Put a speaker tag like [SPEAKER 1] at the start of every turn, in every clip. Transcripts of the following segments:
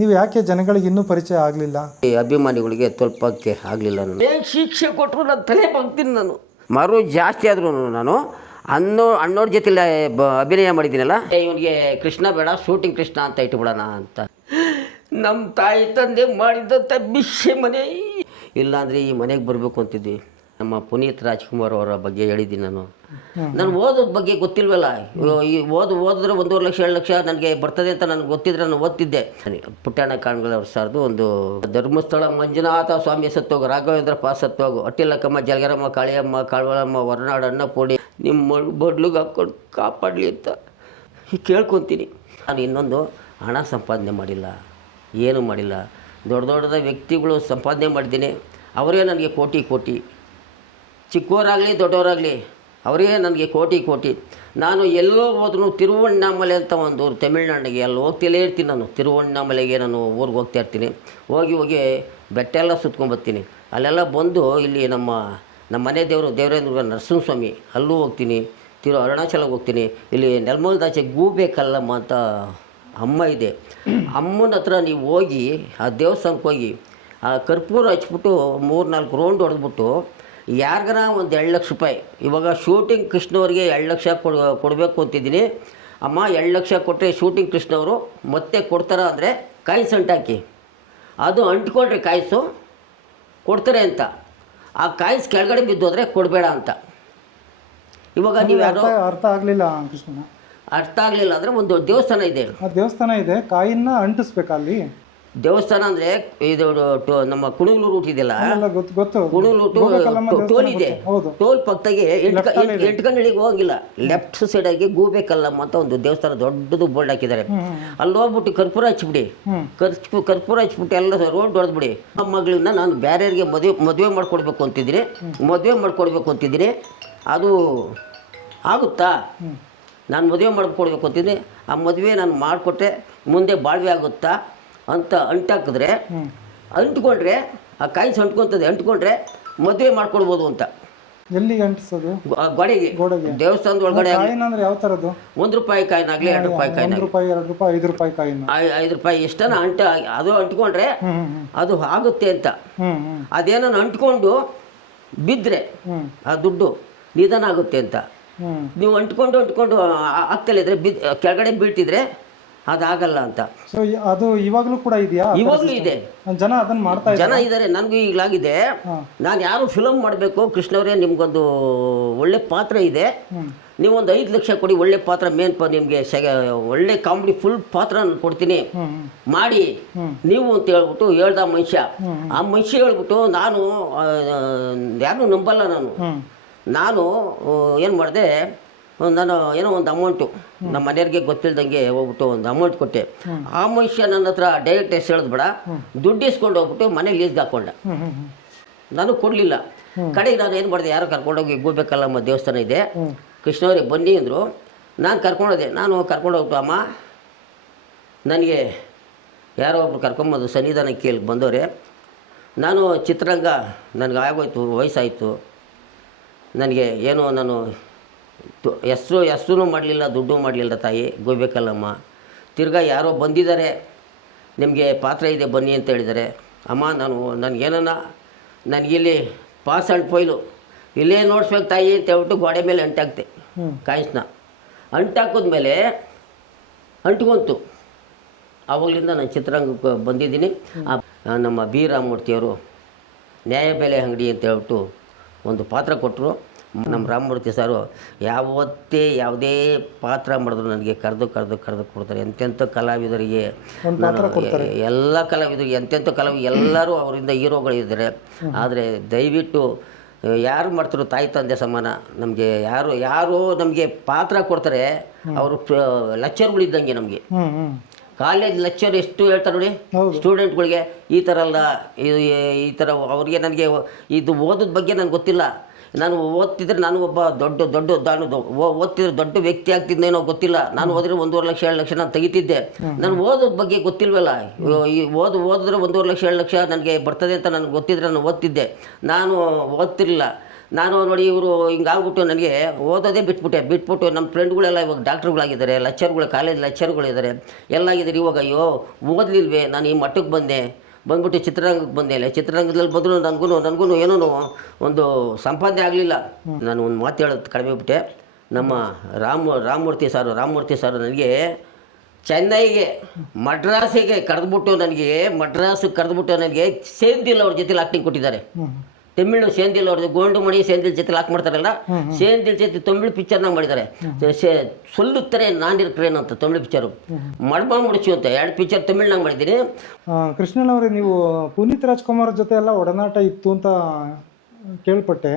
[SPEAKER 1] ನೀವು ಯಾಕೆ ಜನಗಳಿಗೆ ಇನ್ನೂ ಪರಿಚಯ ಆಗಲಿಲ್ಲ?
[SPEAKER 2] ಈ ಅಭಿಮಾನಿಗಳಿಗೆ ತಲುಪಕ್ಕೆ ಆಗಲಿಲ್ಲ ನಾನು. ಏನು ಶಿಕ್ಷೆ ಕೊಟ್ಟರು ನಾನು ತಲೆ ಬಾಗ್ತೀನಿ ನಾನು. ಮರು ಜಾಸ್ತಿ ಆದ್ರೂ ನಾನು ಅನ್ನೋ ಅಣ್ಣೋರ ಜೊತೆಲೆ ಬ ಅಭಿನಯ ಮಾಡಿದ್ದೀನಲ್ಲ? ಇವನಿಗೆ ಕೃಷ್ಣ ಬೇಡ ಶೂಟಿಂಗ್ ಕೃಷ್ಣ ಅಂತ ಇಟ್ಬಿಡೋಣ ಅಂತ. ನಮ್ಮ ತಾಯಿ ತಂದೆ ಮಾಡಿದ್ದಂಥ ಬಿಸಿ ಮನೆ. ಇಲ್ಲಾಂದರೆ ಈ ಮನೆಗೆ ಬರಬೇಕು ಅಂತಿದ್ವಿ. ನಮ್ಮ ಪುನೀತ್ ರಾಜ್ಕುಮಾರ್ ಅವರ ಬಗ್ಗೆ ಹೇಳಿದ್ದೀನಿ ನಾನು. ನಾನು ಓದೋದ್ ಬಗ್ಗೆ ಗೊತ್ತಿಲ್ವಲ್ಲ? ಈ ಓದು ಓದಿದ್ರೆ ಒಂದೂವರೆ ಲಕ್ಷ ಎರಡು ಲಕ್ಷ ನನಗೆ ಬರ್ತದೆ ಅಂತ ನನಗೆ ಗೊತ್ತಿದ್ರೆ ನಾನು ಓದ್ತಿದ್ದೆ. ಪುಟ್ಟಣ್ಣ ಕಾಣ್ಗಳವ್ರ ಸರ್ದು ಒಂದು ಧರ್ಮಸ್ಥಳ ಮಂಜುನಾಥ ಸ್ವಾಮಿ ಸತ್ತೋಗು ರಾಘವೇಂದ್ರ ಪಾ ಸತ್ತೋಗು ಅಟ್ಟಿಲಕ್ಕಮ್ಮ ಜಲಗರಮ್ಮ ಕಾಳಿಯಮ್ಮ ಕಾಳುವಳಮ್ಮ ಹೊರನಾಡು ಅನ್ನಪೂಡಿ ನಿಮ್ಮ ಬಡ್ಲಿಗೆ ಹಾಕ್ಕೊಂಡು ಕಾಪಾಡಲಿ ಅಂತ ಕೇಳ್ಕೊತೀನಿ. ನಾನು ಇನ್ನೊಂದು ಹಣ ಸಂಪಾದನೆ ಮಾಡಿಲ್ಲ. ಏನು ಮಾಡಿಲ್ಲ. ದೊಡ್ಡ ದೊಡ್ಡದ ವ್ಯಕ್ತಿಗಳು ಸಂಪಾದನೆ ಮಾಡಿದ್ದೀನಿ. ಅವರೇ ನನಗೆ ಕೋಟಿ ಕೋಟಿ. ಚಿಕ್ಕವರಾಗಲಿ ದೊಡ್ಡವರಾಗಲಿ ಅವರೇ ನನಗೆ ಕೋಟಿ ಕೋಟಿ. ನಾನು ಎಲ್ಲೋ ಹೋದ್ರೂ ತಿರುವಣ್ಣಾಮಲೆ ಅಂತ ಒಂದು ಊರು ತಮಿಳ್ನಾಡಿಗೆ. ಅಲ್ಲಿ ಹೋಗ್ತಿಲ್ಲೇ ಇರ್ತೀನಿ ನಾನು. ತಿರುವಣ್ಣಾಮಲೆಗೆ ನಾನು ಊರಿಗೆ ಹೋಗ್ತಾ ಇರ್ತೀನಿ. ಹೋಗಿ ಹೋಗಿ ಬೆಟ್ಟ ಎಲ್ಲ ಸುತ್ಕೊಂಡ್ಬರ್ತೀನಿ ಅಲ್ಲೆಲ್ಲ ಬಂದು ಇಲ್ಲಿ ನಮ್ಮ ನಮ್ಮ ಮನೆ ದೇವರು ದೇವರೇಂದ್ರ ನರಸಿಂಹಸ್ವಾಮಿ, ಅಲ್ಲೂ ಹೋಗ್ತೀನಿ. ತಿರು ಅರುಣಾಚಲಕ್ಕೆ ಹೋಗ್ತೀನಿ. ಇಲ್ಲಿ ನೆಲಮಲ್ದಾಚೆ ಗೂಬೆ ಕಲ್ಲಮ್ಮ ಅಂತ ಅಮ್ಮ ಇದೆ. ಅಮ್ಮನ ಹತ್ರ ನೀವು ಹೋಗಿ, ಆ ದೇವಸ್ಥಾನಕ್ಕೆ ಹೋಗಿ, ಆ ಕರ್ಪೂರ ಹಚ್ಬಿಟ್ಟು ಮೂರು ನಾಲ್ಕು ರೌಂಡ್ ಹೊಡೆದ್ಬಿಟ್ಟು ಯಾರಿಗಾರ ಒಂದು ಎರಡು ಲಕ್ಷ ರೂಪಾಯಿ. ಇವಾಗ ಶೂಟಿಂಗ್ ಕೃಷ್ಣವ್ರಿಗೆ ಎರಡು ಲಕ್ಷ ಕೊಡ್ ಕೊಡಬೇಕು ಅಂತಿದ್ದೀನಿ. ಅಮ್ಮ ಎರಡು ಲಕ್ಷ ಕೊಟ್ಟರೆ ಶೂಟಿಂಗ್ ಕೃಷ್ಣವರು ಮತ್ತೆ ಕೊಡ್ತಾರ ಅಂದರೆ ಕಾಯಿಸ್ ಅಂಟಾಕಿ. ಅದು ಅಂಟ್ಕೊಳ್ರಿ ಕಾಯಿಸು ಕೊಡ್ತಾರೆ ಅಂತ. ಆ ಕಾಯಿಸ್ ಕೆಳಗಡೆ ಬಿದ್ದೋದ್ರೆ ಕೊಡಬೇಡ ಅಂತ. ಇವಾಗ ನೀವು ಯಾರೋ
[SPEAKER 1] ಅರ್ಥ ಆಗಲಿಲ್ಲ ಕೃಷ್ಣ
[SPEAKER 2] ಅರ್ಥ ಆಗಲಿಲ್ಲ ಅಂದರೆ ಒಂದು ದೇವಸ್ಥಾನ ಇದೆ.
[SPEAKER 1] ದೇವಸ್ಥಾನ ಇದೆ ಕಾಯಿನ ಅಂಟಿಸ್ಬೇಕಾ ಅಲ್ಲಿ
[SPEAKER 2] ದೇವಸ್ಥಾನ ಅಂದ್ರೆ ಇದು ನಮ್ಮ ಕುಣಗ್ಲೂರು ರೂಟ್ ಇದೆಯಲ್ಲ? ಕುಣಗ್ಲೂರು ಟೋಲ್ ಇದೆ. ಟೋಲ್ ಪಕ್ಕದಾಗೆ ಪಕ್ಕದಾಗೆ ಎಂಟ್ಕಂಡಿಗೆ ಹೋಗಿಲ್ಲ. ಲೆಫ್ಟ್ ಸೈಡಾಗಿ ಗೋಬೇಕಲ್ಲ ಅಂತ ಒಂದು ದೇವಸ್ಥಾನ ದೊಡ್ಡದು ಬೋರ್ಡ್ ಹಾಕಿದ್ದಾರೆ. ಅಲ್ಲಿ ಹೋಗ್ಬಿಟ್ಟು ಕರ್ಪೂರ ಹಚ್ಬಿಡಿ ಖರ್ಚು ಕರ್ಪೂರ ಹಚ್ಬಿಟ್ಟು ಎಲ್ಲ ರೋಡ್ ಹೊಡೆದ್ಬಿಡಿ ನಮ್ಮ ಮಗಳನ್ನ ನಾನು ಬೇರೆಯವ್ರಿಗೆ ಮದುವೆ ಮದುವೆ ಮಾಡ್ಕೊಡ್ಬೇಕು ಅಂತಿದ್ರೆ. ಮದುವೆ ಮಾಡ್ಕೊಡ್ಬೇಕು ಅಂತಿದ್ರೆ. ಅದು ಆಗುತ್ತಾ? ನಾನು ಮದುವೆ ಮಾಡ್ಕೊಡ್ಬೇಕು ಅಂತಿದ್ದೆ ಆ ಮದುವೆ ನಾನು ಮಾಡಿಕೊಟ್ರೆ ಮುಂದೆ ಬಾಳ್ವೆ ಆಗುತ್ತಾ? ಅಂತ ಅಂಟಾಕಿದ್ರೆ ಅಂಟ್ಕೊಂಡ್ರೆ ಆ ಕಾಯಿಸ್ ಅಂಟ್ಕೊತದೆ ಅಂಟ್ಕೊಂಡ್ರೆ ಮದುವೆ ಮಾಡ್ಕೊಳ್ಬೋದು ಅಂತ.
[SPEAKER 1] ಎಲ್ಲಿಗೆ ಅಂಟಿಸೋದು?
[SPEAKER 2] ಗೋಡೆಗೆ. ದೇವಸ್ಥಾನದ ಒಳಗಡೆ
[SPEAKER 1] ಕಾಯಿನ ಅಂದ್ರೆ ಯಾವ ಥರದ್ದು?
[SPEAKER 2] ಒಂದು ರೂಪಾಯಿ ಕಾಯಿನಾಗಲಿ ಎರಡು ರೂಪಾಯಿ ಕಾಯಿನಾಗಲಿ.
[SPEAKER 1] ರೂಪಾಯಿ ಎರಡು ರೂಪಾಯಿ ಐದು ರೂಪಾಯಿ ಕಾಯಿನ.
[SPEAKER 2] ಐದು ರೂಪಾಯಿ ಎಷ್ಟನ ಅಂಟ ಅದು ಅಂಟ್ಕೊಂಡ್ರೆ ಅದು ಆಗುತ್ತೆ ಅಂತ. ಅದೇನೋ ಅಂಟ್ಕೊಂಡು ಬಿದ್ದರೆ ಆ ದುಡ್ಡು ನಿಧಾನ ಆಗುತ್ತೆ ಅಂತ. ನೀವು ಅಂಟ್ಕೊಂಡು ಅಂಟ್ಕೊಂಡು ಆಗ್ತಲೇ ಇದ್ರೆ ಬಿದ್ ಕೆಳಗಡೆ ಬೀಳ್ತಿದ್ರೆ ಅದಾಗಲ್ಲ ಅಂತ.
[SPEAKER 1] ಸೊ ಅದು ಇವಾಗಲೂ ಕೂಡ ಇದೆಯಾ?
[SPEAKER 2] ಇವಾಗಲೂ ಇದೆ.
[SPEAKER 1] ಜನ ಅದನ್ನ ಮಾಡ್ತಾ
[SPEAKER 2] ಜನ
[SPEAKER 1] ಇದ್ದಾರೆ
[SPEAKER 2] ನನಗೂ ಈಗಲಾಗಿದೆ. ನಾನು ಯಾರು ಫಿಲಮ್ ಮಾಡಬೇಕು ಕೃಷ್ಣವರೇ ನಿಮ್ಗೊಂದು ಒಳ್ಳೆ ಪಾತ್ರ ಇದೆ. ನೀವೊಂದು ಐದು ಲಕ್ಷ ಕೊಡಿ ಒಳ್ಳೆ ಪಾತ್ರ ಮೇನ್ ಪ ನಿಮಗೆ ಸೆಗ ಒಳ್ಳೆ ಕಾಮಿಡಿ ಫುಲ್ ಪಾತ್ರ ನಾನು ಕೊಡ್ತೀನಿ. ಮಾಡಿ. ನೀವು ಅಂತ ಹೇಳ್ಬಿಟ್ಟು ಹೇಳ್ದ ಮನುಷ್ಯ. ಆ ಮನುಷ್ಯ ಹೇಳ್ಬಿಟ್ಟು ನಾನು ಯಾರು ನಂಬಲ್ಲ ನಾನು. ನಾನು ಏನು ಮಾಡಿದೆ ನಾನು ಏನೋ ಒಂದು ಅಮೌಂಟು ನಮ್ಮ ಮನೆಯವ್ರಿಗೆ ಗೊತ್ತಿಲ್ದಂಗೆ ಹೋಗ್ಬಿಟ್ಟು ಒಂದು ಅಮೌಂಟ್ ಕೊಟ್ಟೆ. ಆ ಮನುಷ್ಯ ನನ್ನ ಹತ್ರ ಡೈರೆಕ್ಟ್ ಎಷ್ಟು ಬೇಡ. ದುಡ್ಡು ಇಸ್ಕೊಂಡು ಹೋಗ್ಬಿಟ್ಟು ಮನೆ ಲೀಸ್ಗೆ ಹಾಕೊಂಡ. ನಾನು ಕೊಡಲಿಲ್ಲ. ಕಡೆಗೆ ನಾನು ಏನು ಮಾಡಿದೆ ಯಾರೋ ಕರ್ಕೊಂಡೋಗಿ ನಮ್ಮ ದೇವಸ್ಥಾನ ಇದೆ. ಕೃಷ್ಣವ್ರಿಗೆ ಬನ್ನಿ ಅಂದರು. ನಾನು ಕರ್ಕೊಂಡೋದೆ. ನಾನು ಕರ್ಕೊಂಡೋಗ್ಬಿಟ್ಟು ಅಮ್ಮ ನನಗೆ ಯಾರೋ ಒಬ್ರು ಕರ್ಕೊಂಬಂದು ಸನ್ನಿಧಾನ ಕೇಳಿ ಬಂದವ್ರೆ. ನಾನು ಚಿತ್ರರಂಗ ನನಗೆ ಆಗೋಯ್ತು ವಯಸ್ಸಾಯಿತು. ನನಗೆ ಏನೋ ನಾನು ಹೆಸ್ರು ಹೆಸ್ರೂ ಮಾಡಲಿಲ್ಲ ದುಡ್ಡು ಮಾಡಲಿಲ್ಲ ತಾಯಿ ಗೋಬೇಕಲ್ಲಮ್ಮ ತಿರ್ಗಾ ಯಾರೋ ಬಂದಿದ್ದಾರೆ ನಿಮಗೆ ಪಾತ್ರ ಇದೆ ಬನ್ನಿ ಅಂತ ಹೇಳಿದ್ದಾರೆ. ಅಮ್ಮ ನಾನು ನನಗೇನನ್ನ ನನಗಿಲ್ಲಿ ಪಾಸ್ ಆ್ಯಂಡ್ ಫೈಲು ಇಲ್ಲೇ ನೋಡ್ಸ್ಬೇಕು ತಾಯಿ ಅಂತ ಹೇಳ್ಬಿಟ್ಟು ಗೋಡೆ ಮೇಲೆ ಅಂಟಾಕ್ತೆ ಕಾಯಿಸ್ನ ಅಂಟಾಕಿದ್ಮೇಲೆ ಅಂಟ್ಕೊಂತು. ಆವಾಗಲಿಂದ ನಾನು ಚಿತ್ರರಂಗಕ್ಕೆ ಬಂದಿದ್ದೀನಿ. ನಮ್ಮ ಬಿ ರಾಮಮೂರ್ತಿಯವರು ನ್ಯಾಯಬೆಲೆ ಅಂಗಡಿ ಅಂತ ಹೇಳ್ಬಿಟ್ಟು ಒಂದು ಪಾತ್ರ ಕೊಟ್ಟರು ನಮ್ಮ ರಾಮಮೂರ್ತಿ ಸಾರು ಯಾವತ್ತೇ ಯಾವುದೇ ಪಾತ್ರ ಮಾಡಿದ್ರು ನನಗೆ ಕರೆದು ಕರೆದು ಕರೆದು ಕೊಡ್ತಾರೆ. ಎಂತೆಂಥ ಕಲಾವಿದರಿಗೆ ನಾನು ಎಲ್ಲ ಕಲಾವಿದರಿಗೆ ಎಂತೆಂಥ ಕಲಾವಿದ ಎಲ್ಲರೂ ಅವರಿಂದ ಹೀರೋಗಳಿದ್ದಾರೆ. ಆದರೆ ದಯವಿಟ್ಟು ಯಾರು ಮಾಡ್ತಾರೋ ತಾಯಿ ತಂದೆ ಸಮಾನ ನಮಗೆ ಯಾರು ಯಾರು ನಮಗೆ ಪಾತ್ರ ಕೊಡ್ತಾರೆ ಅವರು ಲೆಕ್ಚರ್ಗಳಿದ್ದಂಗೆ ನಮಗೆ. ಕಾಲೇಜ್ ಲೆಕ್ಚರ್ ಎಷ್ಟು ಹೇಳ್ತಾರೆ ನೋಡಿ? ಸ್ಟೂಡೆಂಟ್ಗಳಿಗೆ ಈ ಥರ ಅಲ್ಲ ಈ- ಈ ಥರ ಅವ್ರಿಗೆ ನನಗೆ ಇದು ಓದೋದ ಬಗ್ಗೆ ನನಗೆ ಗೊತ್ತಿಲ್ಲ. ನಾನು ಓದ್ತಿದ್ರೆ ನಾನು ಒಬ್ಬ ದೊಡ್ಡ ದೊಡ್ಡ ನಾನು ಓದ್ತಿದ್ರೆ ದೊಡ್ಡ ವ್ಯಕ್ತಿ ಆಗ್ತಿದ್ದೇನೋ ಗೊತ್ತಿಲ್ಲ. ನಾನು ಓದಿದ್ರೆ ಒಂದೂವರೆ ಲಕ್ಷ ಎರಡು ಲಕ್ಷ ನಾನು ತೆಗಿತಿದ್ದೆ. ನಾನು ಓದೋದ ಬಗ್ಗೆ ಗೊತ್ತಿಲ್ವಲ್ಲ? ಈ ಓದು ಓದಿದ್ರೆ ಒಂದೂವರೆ ಲಕ್ಷ ಎರಡು ಲಕ್ಷ ನನಗೆ ಬರ್ತದೆ ಅಂತ ನನಗೆ ಗೊತ್ತಿದ್ರೆ ನಾನು ಓದ್ತಿದ್ದೆ. ನಾನು ಓದ್ತಿರ್ಲಿಲ್ಲ. ನಾನು ನೋಡಿ ಇವರು ಹಿಂಗಾಗ್ಬಿಟ್ಟು ನನಗೆ ಓದೋದೇ ಬಿಟ್ಬಿಟ್ಟೆ. ಬಿಟ್ಬಿಟ್ಟು ನಮ್ಮ ಫ್ರೆಂಡ್ಗಳೆಲ್ಲ ಇವಾಗ ಡಾಕ್ಟ್ರುಗಳಾಗಿದ್ದಾರೆ ಲೆಕ್ಚರ್ಗಳು ಕಾಲೇಜ್ ಲೆಕ್ಚರ್ಗಳಿದ್ದಾರೆ ಎಲ್ಲ ಆಗಿದ್ದಾರೆ ಇವಾಗ ಅಯ್ಯೋ ಓದ್ಲಿಲ್ವೇ? ನಾನು ಈ ಮಟ್ಟಕ್ಕೆ ಬಂದೆ. ಬಂದ್ಬಿಟ್ಟು ಚಿತ್ರರಂಗಕ್ಕೆ ಬಂದೆ ಇಲ್ಲ ಚಿತ್ರರಂಗದಲ್ಲಿ ಬಂದರೂ ನನಗೂ ನನಗೂ ಏನೂ ಒಂದು ಸಂಪಾದನೆ ಆಗಲಿಲ್ಲ. ನಾನು ಒಂದು ಮಾತು ಹೇಳೋದು ಕಡಿಮೆ ಬಿಟ್ಟೆ. ನಮ್ಮ ರಾಮ, ರಾಮಮೂರ್ತಿ ಸಾರು ರಾಮಮೂರ್ತಿ ಸಾರು ನನಗೆ ಚೆನ್ನೈಗೆ ಮಡ್ರಾಸಿಗೆ ಕರೆದ್ಬಿಟ್ಟು ನನಗೆ ಮಡ್ರಾಸಿಗೆ ಕರೆದ್ಬಿಟ್ಟು ನನಗೆ ಸೇಂತಿಲ್ಲ ಅವ್ರ ಜೊತೆಲಿ ಆಕ್ಟಿಂಗ್ ಕೊಟ್ಟಿದ್ದಾರೆ. ತಮಿಳು ಸೇಂದಿಲ್ ಅವ್ರದ್ದು ಗೋಂಡು ಮಣಿ ಸೇಂದಿಲ್ ಜೊತೆ ಹಾಕಿ ಮಾಡ್ತಾರಲ್ಲ ಸೇಂದಿಲ್ ಜೊತೆ ತಮಿಳು ಪಿಕ್ಚರ್ನಾಗ ಮಾಡಿದ್ದಾರೆ ಸೊಲ್ಲುತ್ತರೆ ನಾನಿರ್ಕ್ರೇನು ಅಂತ ತಮಿಳು ಪಿಕ್ಚರು ಮಡ್ಬಾ ಮುಡಿಸು ಅಂತ ಎರಡು ಪಿಕ್ಚರ್ ತಮಿಳ್ನಾಗ ಮಾಡಿದ್ದೀನಿ
[SPEAKER 1] ಕೃಷ್ಣನವರೇ ನೀವು ಪುನೀತ್ ರಾಜ್ಕುಮಾರ್ ಜೊತೆ ಎಲ್ಲ ಒಡನಾಟ ಇತ್ತು ಅಂತ ಕೇಳ್ಪಟ್ಟೆ.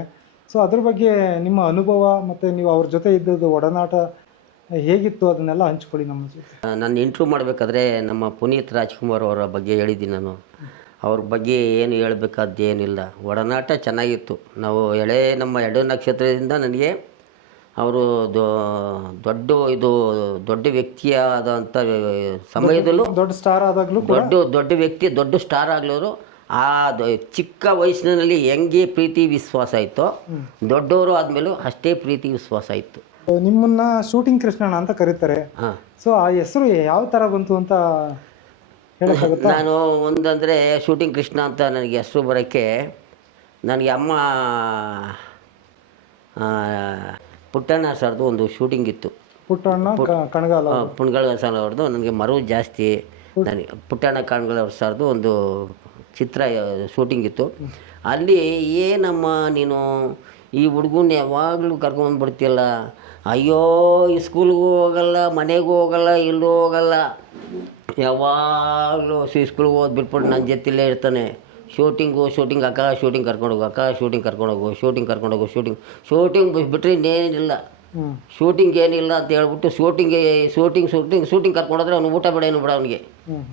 [SPEAKER 1] ಸೊ ಅದ್ರ ಬಗ್ಗೆ ನಿಮ್ಮ ಅನುಭವ ಮತ್ತು ನೀವು ಅವ್ರ ಜೊತೆ ಇದ್ದದ್ದು ಒಡನಾಟ ಹೇಗಿತ್ತು ಅದನ್ನೆಲ್ಲ ಹಂಚ್ಕೊಳ್ಳಿ ನಮ್ಮ ಜೊತೆ.
[SPEAKER 2] ನಾನು ಇಂಟ್ರ್ಯೂ ಮಾಡಬೇಕಾದ್ರೆ ನಮ್ಮ ಪುನೀತ್ ರಾಜ್ಕುಮಾರ್ ಅವರ ಬಗ್ಗೆ ಹೇಳಿದ್ದೀನಿ ನಾನು. ಅವ್ರ ಬಗ್ಗೆ ಏನು ಹೇಳ್ಬೇಕಾದ್ದೇನಿಲ್ಲ ಒಡನಾಟ ಚೆನ್ನಾಗಿತ್ತು. ನಾವು ಎಳೆ ನಮ್ಮ ಎಡ ನಕ್ಷತ್ರದಿಂದ ನನಗೆ ಅವರು ದೊಡ್ಡ ಇದು ದೊಡ್ಡ ವ್ಯಕ್ತಿಯಾದಂಥ ಸಮಯದಲ್ಲೂ
[SPEAKER 1] ದೊಡ್ಡ ಸ್ಟಾರ್ ಆದಾಗಲೂ
[SPEAKER 2] ದೊಡ್ಡ ದೊಡ್ಡ ವ್ಯಕ್ತಿ ದೊಡ್ಡ ಸ್ಟಾರ್ ಆಗಲೂ ಆ ಚಿಕ್ಕ ವಯಸ್ಸಿನಲ್ಲಿ ಹೆಂಗೆ ಪ್ರೀತಿ ವಿಶ್ವಾಸ ಇತ್ತೋ ದೊಡ್ಡವರು ಆದಮೇಲೂ ಅಷ್ಟೇ ಪ್ರೀತಿ ವಿಶ್ವಾಸ ಇತ್ತು
[SPEAKER 1] ನಿಮ್ಮನ್ನ ಶೂಟಿಂಗ್ ಕೃಷ್ಣಣ್ಣ ಅಂತ ಕರೀತಾರೆ.
[SPEAKER 2] ಹಾಂ.
[SPEAKER 1] ಸೊ ಆ ಹೆಸರು ಯಾವ ಥರ ಬಂತು ಅಂತ ಹೇಳೋಕ್ಕಾಗುತ್ತಾ
[SPEAKER 2] ನಾನು ಒಂದಂದರೆ ಶೂಟಿಂಗ್ ಕೃಷ್ಣ ಅಂತ ನನಗೆ ಹೆಸರು ಬರೋಕ್ಕೆ ನನಗೆ ಅಮ್ಮ ಪುಟ್ಟಣ್ಣ ಸರ್ದು ಒಂದು ಶೂಟಿಂಗ್ ಇತ್ತು.
[SPEAKER 1] ಪುಟ್ಟಣ್ಣ ಕಣಗಾಲ
[SPEAKER 2] ಪುಣ್ಗಳ ಸರ್ ಅವ್ರದ್ದು. ನನಗೆ ಮರು ಜಾಸ್ತಿ ನನಗೆ ಪುಟ್ಟಣ್ಣ ಕಣ್ಗಳ ಸರ್ದು ಒಂದು ಚಿತ್ರ ಶೂಟಿಂಗ್ ಇತ್ತು. ಅಲ್ಲಿ ಏನಮ್ಮ ನೀನು ಈ ಹುಡುಗನ ಯಾವಾಗಲೂ ಕರ್ಕೊಂಡ್ಬಂದ್ಬಿಡ್ತೀಯಲ್ಲ ಅಯ್ಯೋ ಈ ಸ್ಕೂಲ್ಗೂ ಹೋಗಲ್ಲ ಮನೆಗೂ ಹೋಗಲ್ಲ ಎಲ್ಲೂ ಹೋಗಲ್ಲ. ಯಾವಾಗಲೂ ಸ್ಕೂಲ್ಗೆ ಹೋದ್ ಬಿಟ್ಬಿಟ್ಟು ನನ್ನ ಜೊತೆಲೇ ಇರ್ತಾನೆ. ಶೂಟಿಂಗು ಶೂಟಿಂಗ್ ಅಕ್ಕ ಶೂಟಿಂಗ್ ಕರ್ಕೊಂಡೋಗು ಅಕ್ಕ ಶೂಟಿಂಗ್ ಕರ್ಕೊಂಡೋಗು ಶೂಟಿಂಗ್ ಕರ್ಕೊಂಡೋಗು ಶೂಟಿಂಗ್ ಶೂಟಿಂಗ್ ಬಿಟ್ಟರೆ ಇನ್ನೇನಿಲ್ಲ. ಶೂಟಿಂಗ್ ಏನಿಲ್ಲ ಅಂತ ಹೇಳ್ಬಿಟ್ಟು ಶೂಟಿಂಗ್ಗೆ ಶೂಟಿಂಗ್ ಶೂಟಿಂಗ್ ಶೂಟಿಂಗ್ ಕರ್ಕೊಂಡೋದ್ರೆ ಅವ್ನು ಊಟ ಬೇಡ ಏನು ಬಿಡ ಅವನಿಗೆ.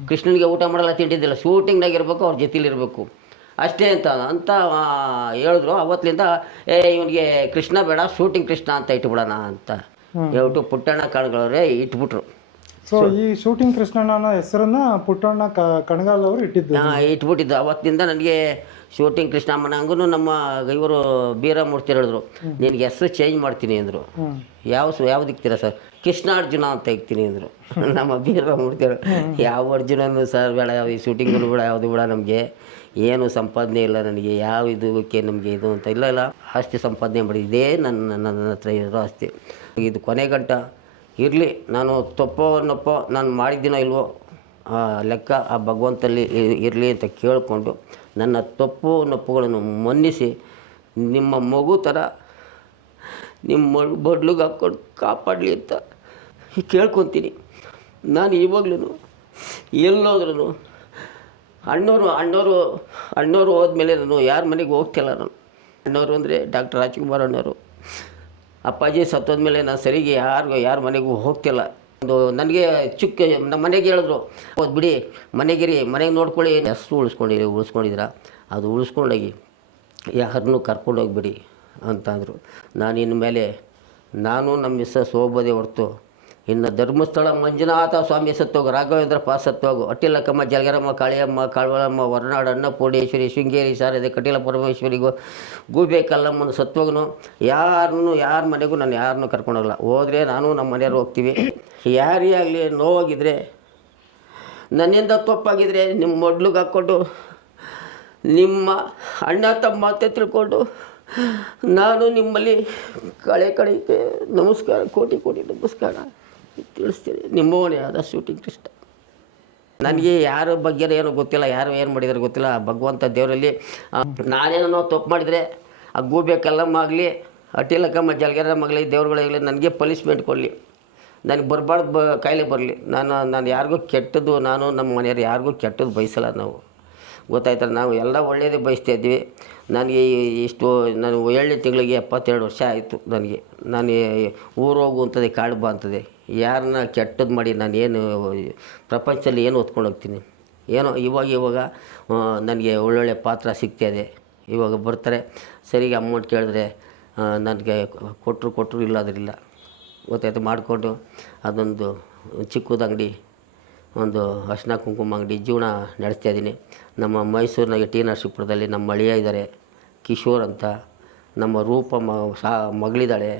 [SPEAKER 2] ಕೃಷ್ಣನಿಗೆ ಊಟ ಮಾಡಲ್ಲ ತಿಂಡಿದ್ದಿಲ್ಲ ಶೂಟಿಂಗ್ನಾಗ ಇರಬೇಕು ಅವ್ರ ಜೊತೆಲಿ ಇರಬೇಕು. ಅಷ್ಟೇ ಅಂತ ಅಂತ ಹೇಳಿದ್ರು. ಅವತ್ತಿನಿಂದ ಏ ಇವನಿಗೆ ಕೃಷ್ಣ ಬೇಡ ಶೂಟಿಂಗ್ ಕೃಷ್ಣ ಅಂತ ಇಟ್ಬಿಡೋಣ ಅಂತ. ಹೇಳ್ಬಿಟ್ಟು ಪುಟ್ಟಣ್ಣ ಕಣಗಳವ್ರೆ ಇಟ್ಬಿಟ್ರು.
[SPEAKER 1] ಸೊ ಈ ಶೂಟಿಂಗ್ ಕೃಷ್ಣಣ್ಣನ ಹೆಸರನ್ನ ಪುಟ್ಟಣ್ಣ ಕಣಗಾಲ್ ಅವರು ಇಟ್ಟಿದ್ದು.
[SPEAKER 2] ಇಟ್ಬಿಟ್ಟಿದ್ದು. ಅವತ್ತಿಂದ ನನಗೆ ಶೂಟಿಂಗ್ ಕೃಷ್ಣಮ್ಮನಂಗೂ ನಮ್ಮ ಇವರು ಬೀರಮೂರ್ತಿ ಹೇಳಿದ್ರು. ನಿನಗೆ ಹೆಸರು ಚೇಂಜ್ ಮಾಡ್ತೀನಿ ಅಂದರು. ಯಾವ ಯಾವ್ದು ಇಕ್ತೀರಾ ಸರ್? ಕೃಷ್ಣಾರ್ಜುನ ಅಂತ ಇಕ್ತೀನಿ ಅಂದರು. ನಮ್ಮ ಬೀರಮೂರ್ತಿಯವರು ಯಾವ ಅರ್ಜುನನು ಸರ್ ಬೇಡ ಯಾವ ಈ ಶೂಟಿಂಗ್ ಬೇಡ ಯಾವುದು ಬೇಡ ನಮಗೆ. ಏನು ಸಂಪಾದನೆ ಇಲ್ಲ ನನಗೆ, ಯಾವ ಇದಕ್ಕೆ ನಮಗೆ ಇದು ಅಂತ ಇಲ್ಲ ಇಲ್ಲ. ಆಸ್ತಿ ಸಂಪಾದನೆ ಮಾಡಿ ನನ್ನ ನನ್ನ ಹತ್ರ ಇರೋ ಆಸ್ತಿ. ಇದು ಕೊನೆ ಗಂಟ. ಇರಲಿ, ನಾನು ತಪ್ಪೋ ನಪ್ಪೋ ನಾನು ಮಾಡಿದ್ದೀನೋ ಇಲ್ವೋ, ಆ ಲೆಕ್ಕ ಆ ಭಗವಂತಲ್ಲಿ ಇರಲಿ ಅಂತ ಕೇಳಿಕೊಂಡು ನನ್ನ ತಪ್ಪು ನಪ್ಪುಗಳನ್ನು ಮನ್ನಿಸಿ, ನಿಮ್ಮ ಮಗು ಥರ ನಿಮ್ಮ ಬಡ್ಲಿಗೆ ಹಾಕ್ಕೊಂಡು ಕಾಪಾಡಲಿ ಅಂತ ಕೇಳ್ಕೊತೀನಿ. ನಾನು ಇವಾಗ್ಲೂ ಎಲ್ಲೋದ್ರೂ ಅಣ್ಣವರು ಅಣ್ಣವರು ಅಣ್ಣವರು ಹೋದ್ಮೇಲೆ ನಾನು ಯಾರ ಮನೆಗೆ ಹೋಗ್ತಿಲ್ಲ ನಾನು. ಅಣ್ಣವರು ಅಂದರೆ ಡಾಕ್ಟರ್ ರಾಜ್ಕುಮಾರ್ ಅಣ್ಣವರು ಅಪ್ಪಾಜಿ ಸತ್ತೋದ್ಮೇಲೆ ನಾನು ಸರಿಗೆ ಯಾರಿಗೂ, ಯಾರ ಮನೆಗೂ ಹೋಗ್ತಿಲ್ಲ. ಒಂದು ನನಗೆ ಚಿಕ್ಕ, ನಮ್ಮ ಮನೆಗೆ ಹೇಳಿದ್ರು, ಹೋದ್ ಬಿಡಿ, ಮನೆಗಿರಿ, ಮನೆಗೆ ನೋಡ್ಕೊಳ್ಳಿ. ಹೆಸರು ಉಳಿಸ್ಕೊಂಡಿರಿ ಉಳಿಸ್ಕೊಂಡಿದ್ರ ಅದು ಉಳಿಸ್ಕೊಂಡೋಗಿ, ಯಾರನ್ನೂ ಕರ್ಕೊಂಡೋಗ್ಬಿಡಿ ಅಂತಂದರು ನಾನು ಇನ್ಮೇಲೆ ನಾನು ನಮ್ಮ ಮಿಸ್ಸಸ್ ಹೋಗ್ಬೋದೇ ಹೊರ್ತು ಇನ್ನು ಧರ್ಮಸ್ಥಳ ಮಂಜುನಾಥ ಸ್ವಾಮಿ ಸತ್ತೋಗು, ರಾಘವೇಂದ್ರ ಪಾ ಸತ್ತೋಗು ಅಟ್ಟಿಲಕ್ಕಮ್ಮ ಜಲಗರಮ್ಮ, ಕಾಳಿಯಮ್ಮ, ಕಾಳ್ವಳಮ್ಮ, ಹೊರನಾಡು ಅನ್ನಪೂರ್ಣೇಶ್ವರಿ, ಶೃಂಗೇರಿ ಸಾರದೆ ಕಟೀಲ ಪರಮೇಶ್ವರಿಗೂ ಗೂಬೆ ಕಲ್ಲಮ್ಮನ ಸತ್ತೋಗನು. ಯಾರನ್ನು, ಯಾರ ಮನೆಗೂ ನಾನು ಯಾರನ್ನೂ ಕರ್ಕೊಂಡೋಗಲ್ಲ ಹೋದರೆ ನಾನು ನಮ್ಮ ಮನೆಯವ್ರು ಹೋಗ್ತೀವಿ. ಯಾರೇ ಆಗಲಿ ನೋವಾಗಿದ್ರೆ, ನನ್ನಿಂದ ತಪ್ಪಾಗಿದ್ದರೆ ನಿಮ್ಮ ಮೊಡ್ಲಿಗೆ ಹಾಕ್ಕೊಂಡು, ನಿಮ್ಮ ಅಣ್ಣ, ತಮ್ಮ ಅಂತ ತಿಳ್ಕೊಂಡು ನಾನು ನಿಮ್ಮಲ್ಲಿ ಕಳೆ ಕಳೆಯುತ್ತೆ ನಮಸ್ಕಾರ, ಕೋಟಿ ಕೋಟಿ ನಮಸ್ಕಾರ. ತಿಳಿಸ್ತೀನಿ. ನಿಮ್ಮವನೇ ಆದ ಶೂಟಿಂಗ್ ಕೃಷ್ಣ. ನನಗೆ ಯಾರ ಬಗ್ಗೆ ಏನು ಗೊತ್ತಿಲ್ಲ, ಯಾರು ಏನು ಮಾಡಿದಾರೆ ಗೊತ್ತಿಲ್ಲ. ಭಗವಂತ ದೇವರಲ್ಲಿ ನಾನೇನೋ ತಪ್ಪು ಮಾಡಿದರೆ, ಆ ಗೂಬೆ ಕಲ್ಲಮ್ಮ ಆಗಲಿ ಅಟಿಲಕ್ಕಮ್ಮ ಜಲಗೆರಮ್ಮ ಆಗಲಿ ದೇವ್ರುಗಳಾಗಲಿ ನನಗೆ ಪನಿಷ್ಮೆಂಟ್ ಕೊಡಲಿ. ನನಗೆ ಬರಬಾರ್ದು ಬ, ಕಾಯಿಲೆ ಬರಲಿ. ನಾನು ನಾನು ಯಾರಿಗೂ ಕೆಟ್ಟದ್ದು, ನಾನು ನಮ್ಮ ಮನೆಯವ್ರು ಯಾರಿಗೂ ಕೆಟ್ಟದ್ದು ಬಯಸಲ್ಲ ನಾವು. ಗೊತ್ತಾಯ್ತಾರೆ ನಾವು ಎಲ್ಲ ಒಳ್ಳೆಯದೇ ಬಯಸ್ತಾ ಇದ್ವಿ ನನಗೆ ಇಷ್ಟು, ನಾನು ಏಳನೇ ತಿಂಗಳಿಗೆ ಎಪ್ಪತ್ತೆರಡು ವರ್ಷ ಆಯಿತು ನನಗೆ. ನಾನು ಊರು ಹೋಗು ಅಂತದೆ, ಕಾಡು ಬಾ ಯಾರನ್ನ ಕೆಟ್ಟದ್ದು ಮಾಡಿ ನಾನು ಏನು ಪ್ರಪಂಚದಲ್ಲಿ ಏನು ಹೊತ್ಕೊಂಡು ಹೋಗ್ತೀನಿ? ಏನೋ ಇವಾಗ ಇವಾಗ ನನಗೆ ಒಳ್ಳೊಳ್ಳೆ ಪಾತ್ರ ಸಿಗ್ತಾಯಿದೆ ಇವಾಗ ಬರ್ತಾರೆ. ಸರಿಗೆ ಅಮೌಂಟ್ ಕೇಳಿದ್ರೆ ನನಗೆ ಕೊಟ್ಟರು ಕೊಟ್ಟರು ಇಲ್ಲಾದ್ರಿಲ್ಲ. ಗೊತ್ತಾಯ್ತು? ಮಾಡಿಕೊಂಡು ಅದೊಂದು ಚಿಕ್ಕದು ಅಂಗಡಿ, ಒಂದು ಅರ್ಶಿನ ಕುಂಕುಮ ಅಂಗಡಿ ಜೀವನ ನಡೆಸ್ತಾ ಇದ್ದೀನಿ. ನಮ್ಮ ಮೈಸೂರಿನಾಗೆ ಟಿ ನರಸೀಪುರದಲ್ಲಿ ನಮ್ಮ ಅಳಿಯ ಇದ್ದಾರೆ, ಕಿಶೋರ್ ಅಂತ. ನಮ್ಮ ರೂಪ ಮ, ಸಾ, ಮಗಳಿದ್ದಾಳೆ.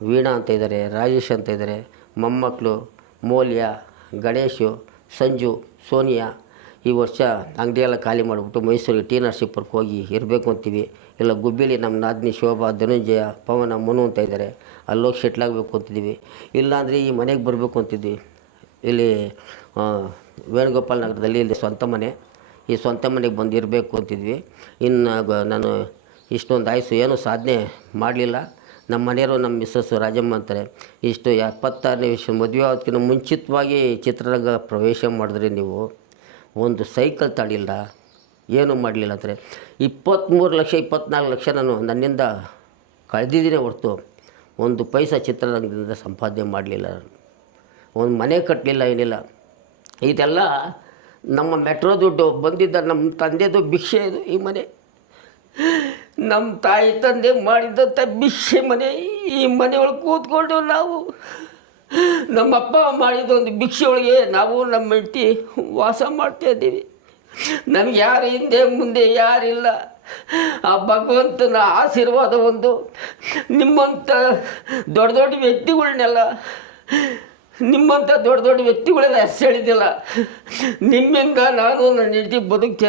[SPEAKER 2] ವೀಣಾ ಅಂತ ಇದ್ದಾರೆ, ರಾಜೇಶ್ ಅಂತ ಇದ್ದಾರೆ. ಮೊಮ್ಮಕ್ಕಳು, ಮೌಲ್ಯ, ಗಣೇಶು, ಸಂಜು, ಸೋನಿಯಾ ಈ ವರ್ಷ ಅಂಗಡಿಯೆಲ್ಲ ಖಾಲಿ ಮಾಡಿಬಿಟ್ಟು ಮೈಸೂರಿಗೆ ಟಿ ನರಸೀಪುರಕ್ಕೆ ಹೋಗಿ ಇರಬೇಕು ಅಂತೀವಿ. ಇಲ್ಲ, ಗುಬ್ಬಿಲಿ ನಮ್ಮ ನಾದಿನಿ ಶೋಭಾ, ಧನುಂಜಯ, ಪವನ, ಮನು ಅಂತ ಇದ್ದಾರೆ. ಅಲ್ಲೋಗಿ ಸೆಟ್ಲ್ ಆಗಬೇಕು ಅಂತಿದ್ದೀವಿ. ಇಲ್ಲಾಂದರೆ ಈ ಮನೆಗೆ ಬರಬೇಕು ಅಂತಿದ್ವಿ. ಇಲ್ಲಿ ವೇಣುಗೋಪಾಲ್ ನಗರದಲ್ಲಿ ಇಲ್ಲಿ ಸ್ವಂತ ಮನೆ. ಈ ಸ್ವಂತ ಮನೆಗೆ ಬಂದು ಇರಬೇಕು ಅಂತಿದ್ವಿ. ಇನ್ನು ನಾನು ಇಷ್ಟೊಂದು ಆಯಸ್ಸು ಏನೂ ಸಾಧನೆ ಮಾಡಲಿಲ್ಲ. ನಮ್ಮ ಮನೆಯವರು ನಮ್ಮ ಮಿಸ್ಸಸ್ಸು ರಾಜಮ್ಮ ಅಂತಾರೆ, ಇಷ್ಟು ಎಪ್ಪತ್ತಾರನೇ ವಿಷಯ ಮದುವೆ ಆಗೋದಕ್ಕಿಂತ ಮುಂಚಿತವಾಗಿ ಚಿತ್ರರಂಗ ಪ್ರವೇಶ ಮಾಡಿದ್ರಿ ನೀವು ಒಂದು ಸೈಕಲ್ ತಡಿಲ್ಲ ಏನೂ ಮಾಡಲಿಲ್ಲ ಅಂದರೆ ಇಪ್ಪತ್ತ್ಮೂರು ಲಕ್ಷ, ಇಪ್ಪತ್ನಾಲ್ಕು ಲಕ್ಷ ನಾನು ನನ್ನಿಂದ ಕಳೆದಿದ್ದೀನಿ ಹೊರತು ಒಂದು ಪೈಸ ಚಿತ್ರರಂಗದಿಂದ ಸಂಪಾದನೆ ಮಾಡಲಿಲ್ಲ. ಒಂದು ಮನೆ ಕಟ್ಟಲಿಲ್ಲ ಏನಿಲ್ಲ. ಇದೆಲ್ಲ ನಮ್ಮ ಮೆಟ್ರೋ ದುಡ್ಡು ಬಂದಿದ್ದ ನಮ್ಮ ತಂದೆದು ಭಿಕ್ಷೆ ಇದು ಈ ಮನೆ. ನಮ್ಮ ತಾಯಿ ತಂದೆ ಮಾಡಿದಂಥ ಭಿಕ್ಷೆ ಮನೆ, ಈ ಮನೆಯೊಳಗೆ ಕೂತ್ಕೊಂಡು ನಾವು ನಮ್ಮಪ್ಪ ಮಾಡಿದ ಒಂದು ಭಿಕ್ಷೆಯೊಳಗೆ ನಾವು ನಮ್ಮ ಹೆಂಡತಿ ವಾಸ ಮಾಡ್ತಾ ಇದ್ದೀವಿ. ನಮ್ಗೆ ಯಾರು ಹಿಂದೆ ಮುಂದೆ ಯಾರಿಲ್ಲ. ಆ ಭಗವಂತನ ಆಶೀರ್ವಾದ ಒಂದು ನಿಮ್ಮಂಥ ದೊಡ್ಡ ದೊಡ್ಡ ವ್ಯಕ್ತಿಗಳನ್ನೆಲ್ಲ ನಿಮ್ಮಂಥ ದೊಡ್ಡ ದೊಡ್ಡ ವ್ಯಕ್ತಿಗಳೆಲ್ಲ ಹೆಸರಿದಿಲ್ಲ ನಿಮ್ಮಿಂದ ನಾನು ನನ್ನ ಹೆಂಡತಿ ಬದುಕ್ತಾ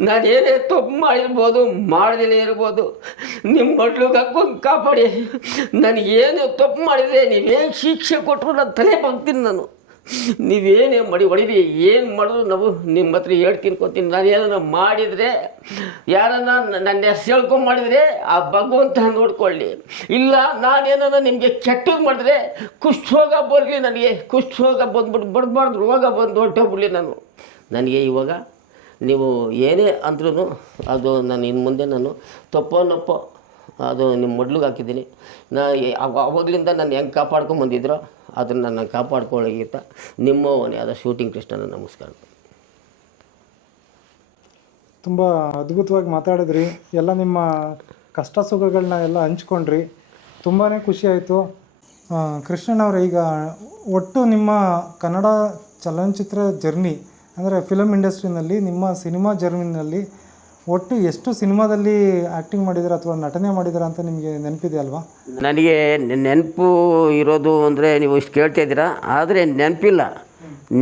[SPEAKER 2] ನಾನು ಏನೇ ತಪ್ಪು ಮಾಡಿರ್ಬೋದು ಮಾಡದೇ ಇರ್ಬೋದು. ನಿಮ್ಮ ಮಟ್ಲಿಗೆ ಹಾಕೊಂಡು ಕಾಪಾಡಿ. ನನಗೇನು ತಪ್ಪು ಮಾಡಿದರೆ ನೀವೇನು ಶಿಕ್ಷೆ ಕೊಟ್ಟರು ನಾನು ತಲೆ ಬಾಗ್ತೀನಿ ನಾನು. ನೀವೇನೇ ಮಡಿ ಹೊಡಿರಿ ಏನು ಮಾಡೋದು ನಾವು? ನಿಮ್ಮ ಹತ್ರ ಹೇಳ್ ತಿನ್ಕೊತೀನಿ ನಾನು ಏನಾರ ಮಾಡಿದರೆ, ಯಾರನ್ನ ನನ್ನ ಹೆಸರು ಹೇಳ್ಕೊಂಡು ಮಾಡಿದರೆ ಆ ಭಗವಂತ ನೋಡಿಕೊಳ್ಳಿ. ಇಲ್ಲ ನಾನೇನಾರ ನಿಮಗೆ ಕೆಟ್ಟದ್ದು ಮಾಡಿದ್ರೆ ಕುಷ್ಠರೋಗ ಬರಲಿ ನನಗೆ. ಕುಷ್ಠರೋಗ ಬಂದ್ಬಿಟ್ಟು ಬಡಬಾರ್ದು ರೋಗ ಬಂದು ಹೊಟ್ಟೋಗ್ಬಿಡ್ಲಿ ನಾನು. ನನಗೆ ಇವಾಗ ನೀವು ಏನೇ ಅಂದ್ರೂ ಅದು ನಾನು ಇನ್ನು ಮುಂದೆ ನಾನು ತಪ್ಪೋ ನಪ್ಪೋ ಅದು ನಿಮ್ಮ ಮೊಡ್ಲಿಗೆ ಹಾಕಿದ್ದೀನಿ. ನಾ ಅವಾಗಲಿಂದ ನಾನು ಹೆಂಗೆ ಕಾಪಾಡ್ಕೊಂಡು ಬಂದಿದ್ರೋ ಅದನ್ನು ನನ್ನ ಕಾಪಾಡ್ಕೊಳ್ಳೋಗಿಂತ ನಿಮ್ಮ ಆದ ಶೂಟಿಂಗ್ ಕೃಷ್ಣನ ನಮಸ್ಕಾರ.
[SPEAKER 1] ತುಂಬ ಅದ್ಭುತವಾಗಿ ಮಾತಾಡಿದ್ರಿ. ಎಲ್ಲ ನಿಮ್ಮ ಕಷ್ಟ ಸುಖಗಳನ್ನ ಎಲ್ಲ ಹಂಚ್ಕೊಂಡ್ರಿ. ತುಂಬಾ ಖುಷಿ ಆಯಿತು. ಕೃಷ್ಣನವ್ರೆ, ಈಗ ಒಟ್ಟು ನಿಮ್ಮ ಕನ್ನಡ ಚಲನಚಿತ್ರ ಜರ್ನಿ, ಅಂದರೆ ಫಿಲಮ್ ಇಂಡಸ್ಟ್ರಿನಲ್ಲಿ ನಿಮ್ಮ ಸಿನಿಮಾ ಜರ್ನಿನಲ್ಲಿ ಒಟ್ಟು ಎಷ್ಟು ಸಿನಿಮಾದಲ್ಲಿ ಆ್ಯಕ್ಟಿಂಗ್ ಮಾಡಿದ್ದೀರಾ ಅಥವಾ ನಟನೆ ಮಾಡಿದ್ದೀರಾ ಅಂತ ನಿಮಗೆ ನೆನಪಿದೆ ಅಲ್ವಾ?
[SPEAKER 2] ನನಗೆ ನೆನಪು ಇರೋದು ಅಂದರೆ ನೀವು ಇಷ್ಟು ಕೇಳ್ತಾ ಇದ್ದೀರಾ? ಆದರೆ ನೆನಪಿಲ್ಲ.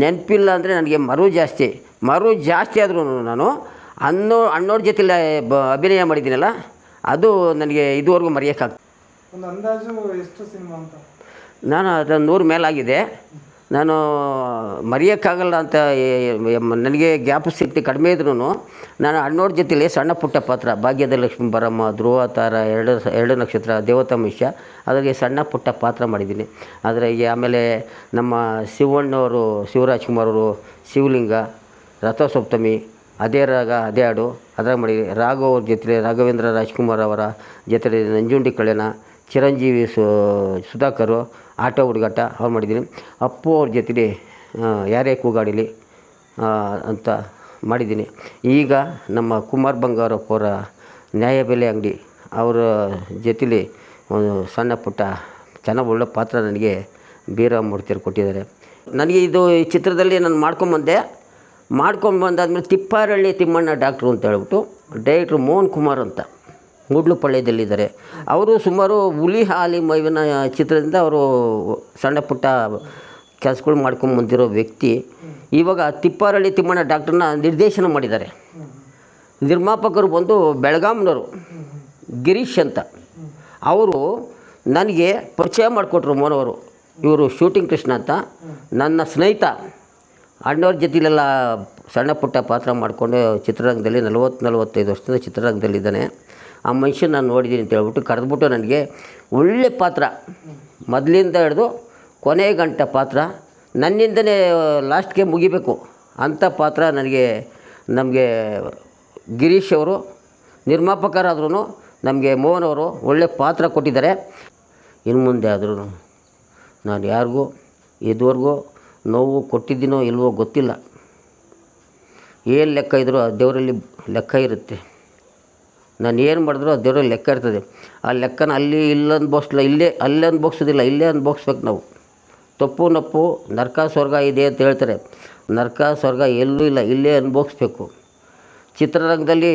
[SPEAKER 2] ನೆನಪಿಲ್ಲ ಅಂದರೆ ನನಗೆ ಮರು ಜಾಸ್ತಿ. ಮರು ಜಾಸ್ತಿ ಆದರೂ ನಾನು ಅನ್ನೋ ಅಣ್ಣೋರ ಜೊತೆಲ್ಲ ಬ ಅಭಿನಯ ಮಾಡಿದ್ದೀನಲ್ಲ ಅದು ನನಗೆ ಇದುವರೆಗೂ ಮರೆಯೋಕ್ಕಾಗ್ತದೆ
[SPEAKER 1] ಒಂದು ಅಂದಾಜು ಎಷ್ಟು ಸಿನಿಮಾ ಅಂತ?
[SPEAKER 2] ನಾನು ಅದು ನೂರು ಮೇಲಾಗಿದೆ. ನಾನು ಮರೆಯೋಕ್ಕಾಗಲ್ಲ ಅಂತ ನನಗೆ ಸಿಕ್ತಿ ಕಡಿಮೆ ಇದ್ರೂ ನಾನು ಅಣ್ಣೋರ ಜೊತೆಲಿ ಸಣ್ಣ ಪುಟ್ಟ ಪಾತ್ರ ಭಾಗ್ಯದ ಲಕ್ಷ್ಮಿ ಬರಮ್ಮ ಧ್ರುವ ತಾರ ಎರಡು ಎರಡು ನಕ್ಷತ್ರ, ದೇವತಾ ಮಿಷ ಅದರಲ್ಲಿ ಸಣ್ಣ ಪುಟ್ಟ ಪಾತ್ರ ಮಾಡಿದ್ದೀನಿ. ಆದರೆ ಈ ಆಮೇಲೆ ನಮ್ಮ ಶಿವಣ್ಣವರು ಶಿವರಾಜ್ಕುಮಾರ್ ಅವರು ಶಿವಲಿಂಗ, ರಥಸಪ್ತಮಿ, ಅದೇ ರಾಗ, ಅದೇ ಹಾಡು, ಅದ್ರಾಗ ಮಾಡಿ ರಾಘವ್ ಅವ್ರ ಜೊತೆ ರಾಘವೇಂದ್ರ ರಾಜ್ಕುಮಾರ್ ಅವರ ಜೊತೆ ನಂಜುಂಡಿ ಕಳೆನ ಚಿರಂಜೀವಿ ಸು, ಸುಧಾಕರು ಆಟೋ ಹುಡುಗಾಟ ಅವ್ರು ಮಾಡಿದ್ದೀನಿ. ಅಪ್ಪು ಅವ್ರ ಜೊತೆಲಿ ಯಾರೇ ಕೂಗಾಡಲಿ ಅಂತ ಮಾಡಿದ್ದೀನಿ. ಈಗ ನಮ್ಮ ಕುಮಾರ್ ಬಂಗಾರಪ್ಪ ಅವರ ನ್ಯಾಯಬೆಲೆ ಅಂಗಡಿ, ಅವರ ಜೊತೆಲಿ ಒಂದು ಸಣ್ಣ ಪುಟ್ಟ ಚೆನ್ನಾಗಿ ಒಳ್ಳೆ ಪಾತ್ರ ನನಗೆ ಬೀರಮೂರ್ತಿಯರು ಕೊಟ್ಟಿದ್ದಾರೆ. ನನಗೆ ಇದು ಈ ಚಿತ್ರದಲ್ಲಿ ನಾನು ಮಾಡ್ಕೊಂಬಂದೆ. ಮಾಡ್ಕೊಂಡು ಬಂದಾದ್ಮೇಲೆ ತಿಪ್ಪಾರಳ್ಳಿ ತಿಮ್ಮಣ್ಣ ಡಾಕ್ಟ್ರು ಅಂತ ಹೇಳ್ಬಿಟ್ಟು, ಡೈರೆಕ್ಟ್ರು ಮೋಹನ್ ಕುಮಾರ್ ಅಂತ. ಮೂಡ್ಲುಪಾಳ್ಯದಲ್ಲಿದ್ದಾರೆ ಅವರು ಸುಮಾರು ಹುಲಿ ಹಾಲಿ ಮೈವಿನ ಚಿತ್ರದಿಂದ ಅವರು ಸಣ್ಣ ಪುಟ್ಟ ಕೆಲಸಗಳು ಮಾಡ್ಕೊಂಡು ಬಂದಿರೋ ವ್ಯಕ್ತಿ. ಇವಾಗ ತಿಪ್ಪಾರಳ್ಳಿ ತಿಮ್ಮಣ್ಣ ಡಾಕ್ಟ್ರನ್ನ ನಿರ್ದೇಶನ ಮಾಡಿದ್ದಾರೆ. ನಿರ್ಮಾಪಕರು ಬಂದು ಬೆಳಗಾಂನವರು, ಗಿರೀಶ್ ಅಂತ. ಅವರು ನನಗೆ ಪರಿಚಯ ಮಾಡಿಕೊಟ್ರು ಮೋನವರು ಇವರು ಶೂಟಿಂಗ್ ಕೃಷ್ಣ ಅಂತ. ನನ್ನ ಸ್ನೇಹಿತ, ಅಣ್ಣವ್ರ ಜೊತೆಲೆಲ್ಲ ಸಣ್ಣ ಪುಟ್ಟ ಪಾತ್ರ ಮಾಡಿಕೊಂಡು ಚಿತ್ರರಂಗದಲ್ಲಿ ನಲವತ್ತು ನಲವತ್ತೈದು ವರ್ಷದಿಂದ ಚಿತ್ರರಂಗದಲ್ಲಿದ್ದಾನೆ. ಆ ಮನುಷ್ಯನ ನಾನು ನೋಡಿದ್ದೀನಿ ಅಂತ ಹೇಳ್ಬಿಟ್ಟು ಕರೆದ್ಬಿಟ್ಟು ನನಗೆ ಒಳ್ಳೆ ಪಾತ್ರ. ಮೊದಲಿಂದ ಹಿಡಿದು ಕೊನೆ ಗಂಟ ಪಾತ್ರ ನನ್ನಿಂದನೇ, ಲಾಸ್ಟ್ಗೆ ಮುಗಿಬೇಕು ಅಂಥ ಪಾತ್ರ ನನಗೆ, ನಮಗೆ ಗಿರೀಶ್ ಅವರು ನಿರ್ಮಾಪಕರಾದ್ರೂ ನಮಗೆ ಮೋಹನ್ ಅವರು ಒಳ್ಳೆ ಪಾತ್ರ ಕೊಟ್ಟಿದ್ದಾರೆ. ಇನ್ನು ಮುಂದೆ ಆದ್ರೂ ನಾನು ಯಾರಿಗೂ, ಇದುವರೆಗೂ ನೋವು ಕೊಟ್ಟಿದ್ದೀನೋ ಇಲ್ವೋ ಗೊತ್ತಿಲ್ಲ. ಏನು ಲೆಕ್ಕ ಇದ್ದರೂ ಆ ದೇವರಲ್ಲಿ ಲೆಕ್ಕ ಇರುತ್ತೆ. ನಾನು ಏನು ಮಾಡಿದ್ರು ಆ ಲೆಕ್ಕ ಇರ್ತದೆ. ಆ ಲೆಕ್ಕನ ಅಲ್ಲಿ ಇಲ್ಲ ಅನ್ಬೋಸ್ಲ ಇಲ್ಲೇ, ಅಲ್ಲೇ ಅನ್ಬೋಗ್ಸೋದಿಲ್ಲ ಇಲ್ಲೇ ಅನ್ಬೋಗ್ಸ್ಬೇಕು ನಾವು. ತಪ್ಪು ನಪ್ಪು ನರಕ ಸ್ವರ್ಗ ಇದೆ ಅಂತ ಹೇಳ್ತಾರೆ. ನರಕ ಸ್ವರ್ಗ ಎಲ್ಲೂ ಇಲ್ಲ, ಇಲ್ಲೇ ಅನುಭವಿಸ್ಬೇಕು. ಚಿತ್ರರಂಗದಲ್ಲಿ